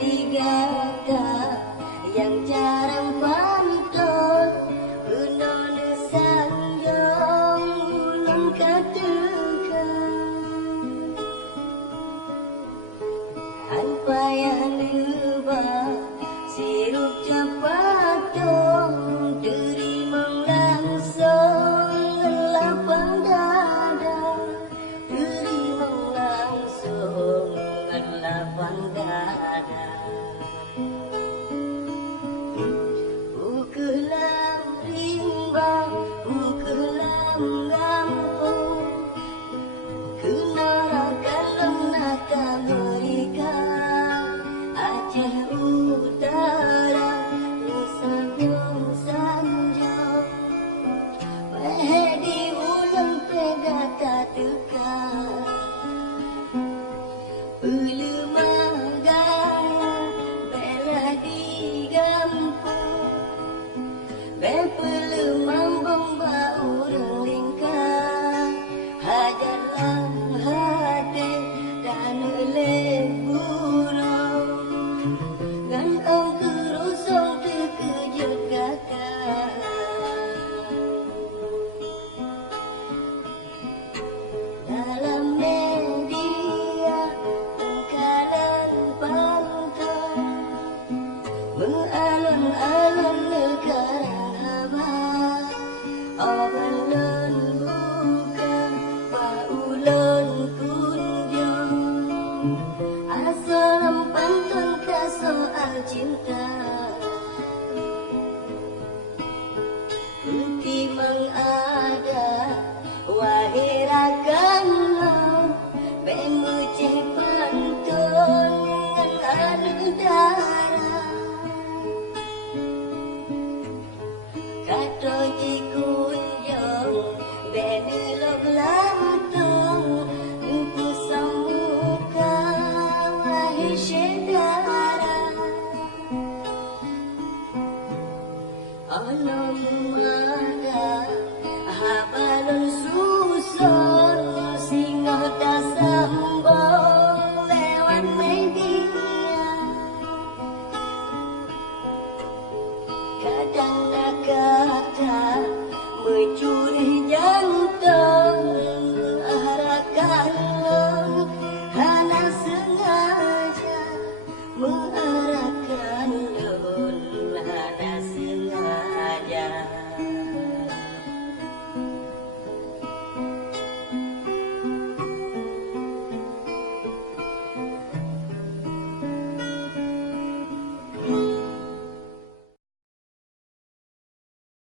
digata yang jarang pantun unon sanjong ulun kadekan tanpa yang lubah sirup capatong terima langsung lapang dada terima langsung lapang dada ukelam rimbang ukelam gampung kenarakan lenaka mereka Aceh Utara Nusa Sanjung Wahdi ulun tegata tekan Pelemah gaya bela digampung Bel pelemah bomba urang lingkar Hajar lam hati dan leburung Ngan ang kerusong terkejut kakak Dalam media tengkalan pantun Mengalun-alun negara abah Abalun bukan paulun kunjung Asal pantun ke soal cinta Timang ada wahirakan Bemucih pantun dengan darah Kato jikunjung benilog lantung Empu samuka wahir syedara Alam ada haba